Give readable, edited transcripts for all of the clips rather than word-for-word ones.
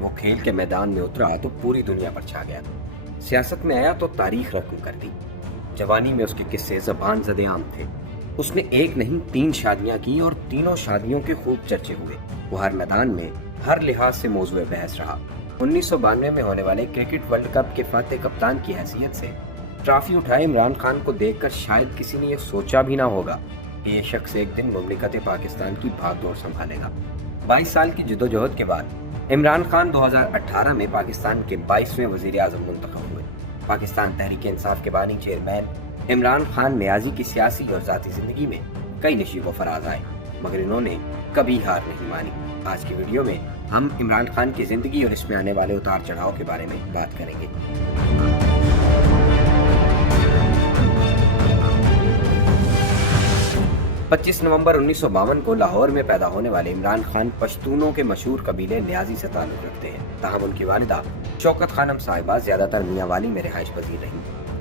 وہ کھیل کے میدان میں اترا تو پوری دنیا پر چھا گیا. سیاست میں آیا تو تاریخ رقم کر دی. جوانی میں اس کے قصے زبان زد عام تھے. اس نے ایک نہیں 3 شادیاں کی اور تینوں شادیوں کے خوب چرچے ہوئے. وہ ہر میدان میں ہر لحاظ سے موضوع بحث رہا. 1992 میں ہونے والے کرکٹ ورلڈ کپ کے فاتح کپتان کی حیثیت سے ٹرافی اٹھائے عمران خان کو دیکھ کر شاید کسی نے یہ سوچا بھی نہ ہوگا کہ یہ شخص ایک دن مملکت پاکستان کی بھاگ دوڑ سنبھالے گا. 22 سال کی جدوجہد کے بعد عمران خان 2018 میں پاکستان کے 22ویں وزیر اعظم منتخب ہوئے. پاکستان تحریک انصاف کے بانی چیئرمین عمران خان نیازی کی سیاسی اور ذاتی زندگی میں کئی نشیب و فراز آئے مگر انہوں نے کبھی ہار نہیں مانی. آج کی ویڈیو میں ہم عمران خان کی زندگی اور اس میں آنے والے اتار چڑھاؤ کے بارے میں بات کریں گے. 25 نومبر 1952 کو لاہور میں پیدا ہونے والے عمران خان پشتونوں کے مشہور قبیلے نیازی سے تعلق رکھتے ہیں. تاہم ان کی والدہ شوکت خانم صاحبہ زیادہ تر میاں والی میں رہائش پذیر رہیں.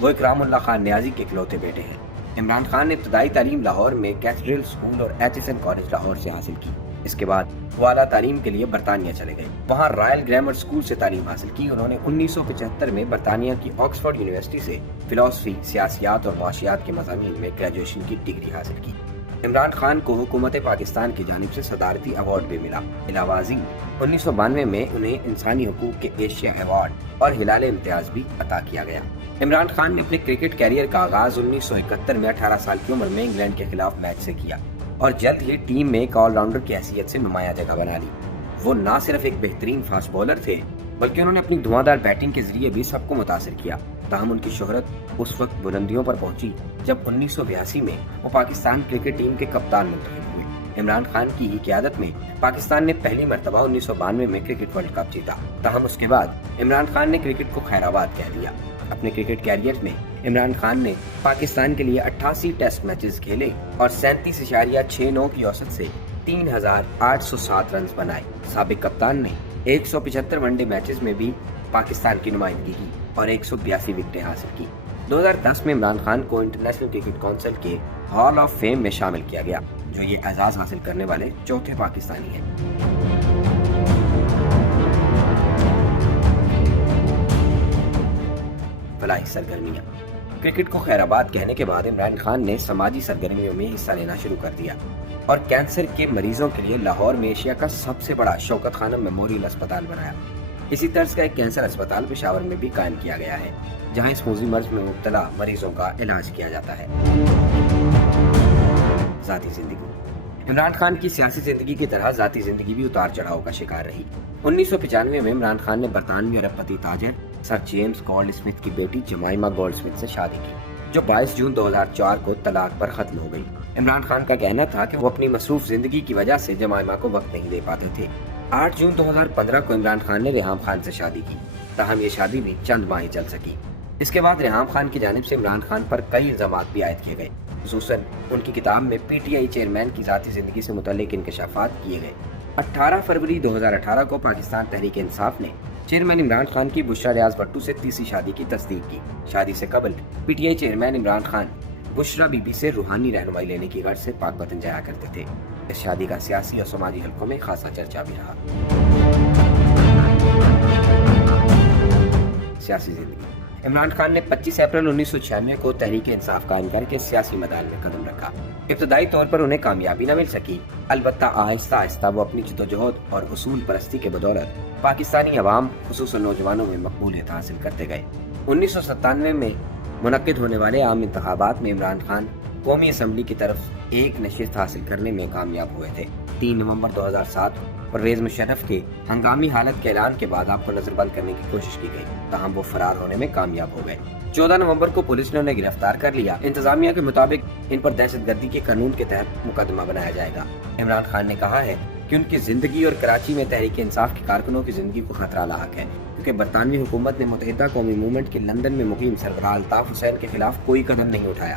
وہ اکرام اللہ خان نیازی کے اکلوتے بیٹے ہیں. عمران خان نے ابتدائی تعلیم لاہور میں کیتھیڈرل اسکول اور HSN کالج لاہور سے حاصل کی. اس کے بعد وہ اعلیٰ تعلیم کے لیے برطانیہ چلے گئے. وہاں رائل گرامر اسکول سے تعلیم حاصل کی. انہوں نے 1975 میں برطانیہ کی آکسفورڈ یونیورسٹی سے فلسفی، سیاسیات اور معاشیات کے مضامین میں گریجویشن کی ڈگری حاصل کی. عمران خان کو حکومت پاکستان کی جانب سے صدارتی ایوارڈ بھی ملا. علاوہ ازیں 1992 میں انہیں انسانی حقوق کے ایشیا ایوارڈ اور ہلال امتیاز بھی عطا کیا گیا. عمران خان نے اپنے کرکٹ کیریئر کا آغاز 1971 میں 18 سال کی عمر میں انگلینڈ کے خلاف میچ سے کیا اور جلد ہی ٹیم میں ایک آل راؤنڈر کی حیثیت سے نمایاں جگہ بنا لی. وہ نہ صرف ایک بہترین فاسٹ بولر تھے بلکہ انہوں نے اپنی دھواں بیٹنگ کے ذریعے بھی سب کو متاثر کیا. تاہم ان کی شہرت اس وقت بلندیوں پر پہنچی جب 1982 میں وہ پاکستان کرکٹ ٹیم کے کپتان منتخب ہوئے. عمران خان کی ہی قیادت میں پاکستان نے پہلی مرتبہ 1992 میں کرکٹ ورلڈ کپ جیتا. تاہم اس کے بعد عمران خان نے کرکٹ کو خیر آباد کہہ دیا. اپنے کرکٹ کیریئر میں عمران خان نے پاکستان کے لیے 88 ٹیسٹ میچز کھیلے اور 37.69 کی اوسط سے 3807 رنز بنائے. سابق کپتان نے 175 ون ڈے میچز میں بھی پاکستان کی نمائندگی کی اور 182 وکٹیں حاصل کی. 2010 میں عمران خان کو انٹرنیشنل کرکٹ کونسل کے ہال آف فیم میں شامل کیا گیا جو یہ اعزاز حاصل کرنے والے چوتھے پاکستانی ہیں. فلاحی سرگرمیاں. کرکٹ کو خیر آباد کہنے کے بعد عمران خان نے سماجی سرگرمیوں میں حصہ لینا شروع کر دیا اور کینسر کے مریضوں کے لیے لاہور میں ایشیا کا سب سے بڑا شوکت خانم میموریل اسپتال بنایا. اسی طرز کا ایک کینسر اسپتال پشاور میں بھی قائم کیا گیا ہے جہاں اس موذی مرض میں مبتلا مریضوں کا علاج کیا جاتا ہے. ذاتی زندگی. عمران خان کی سیاسی زندگی کی طرح ذاتی زندگی بھی اتار چڑھاؤ کا شکار رہی. 1995 میں عمران خان نے برطانوی اور اربپتی تاجر سر جیمز گولڈ اسمتھ کی بیٹی جمائمہ گولڈ اسمتھ سے شادی کی جو 22 جون 2004 کو طلاق پر ختم ہو گئی. عمران خان کا کہنا تھا کہ وہ اپنی مصروف زندگی کی وجہ سے جمائمہ کو وقت نہیں دے پاتے تھے. 8 جون 2015 کو عمران خان نے ریحام خان سے شادی کی. تاہم یہ شادی بھی چند ماہ ہی چل سکی. اس کے بعد ریحام خان کی جانب سے عمران خان پر کئی الزامات بھی عائد کیے گئے. خصوصاً ان کی کتاب میں PTI چیئرمین کی ذاتی زندگی سے متعلق انکشافات کیے گئے. 18 فروری 2018 کو پاکستان تحریک انصاف نے چیئرمین عمران خان کی بشرا ریاض بھٹو سے تیسری شادی کی تصدیق کی. شادی سے قبل PTI chairman Imran Khan Bushra be be سے روحانی رہنمائی لینے کی غرض سے پاک وطن جایا کرتے تھے. اس شادی کا سیاسی اور سماجی حلقوں میں خاصا چرچا بھی رہا. سیاسی زندگی. عمران خان نے 25 اپریل 1996 کو تحریک انصاف قائم کر کے سیاسی میدان میں قدم رکھا. ابتدائی طور پر انہیں کامیابی نہ مل سکی البتہ آہستہ آہستہ وہ اپنی جدوجہد اور اصول پرستی کے بدولت پاکستانی عوام خصوصاً نوجوانوں میں مقبولیت حاصل کرتے گئے. 1997 میں منعقد ہونے والے عام انتخابات میں عمران خان قومی اسمبلی کی طرف ایک نشست حاصل کرنے میں کامیاب ہوئے تھے. 3 نومبر 2007 پرویز مشرف کے ہنگامی حالت کے اعلان کے بعد آپ کو نظر بند کرنے کی کوشش کی گئی تاہم وہ فرار ہونے میں کامیاب ہو گئے. 14 نومبر کو پولیس نے انہیں گرفتار کر لیا. انتظامیہ کے مطابق ان پر دہشت گردی کے قانون کے تحت مقدمہ بنایا جائے گا. عمران خان نے کہا ہے کہ ان کی زندگی اور کراچی میں تحریک انصاف کے کارکنوں کی زندگی کو خطرہ لاحق ہے کیونکہ برطانوی حکومت نے متحدہ قومی موومنٹ کے لندن میں مقیم سربراہ الطاف حسین کے خلاف کوئی قدم نہیں اٹھایا.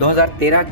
2013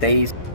23,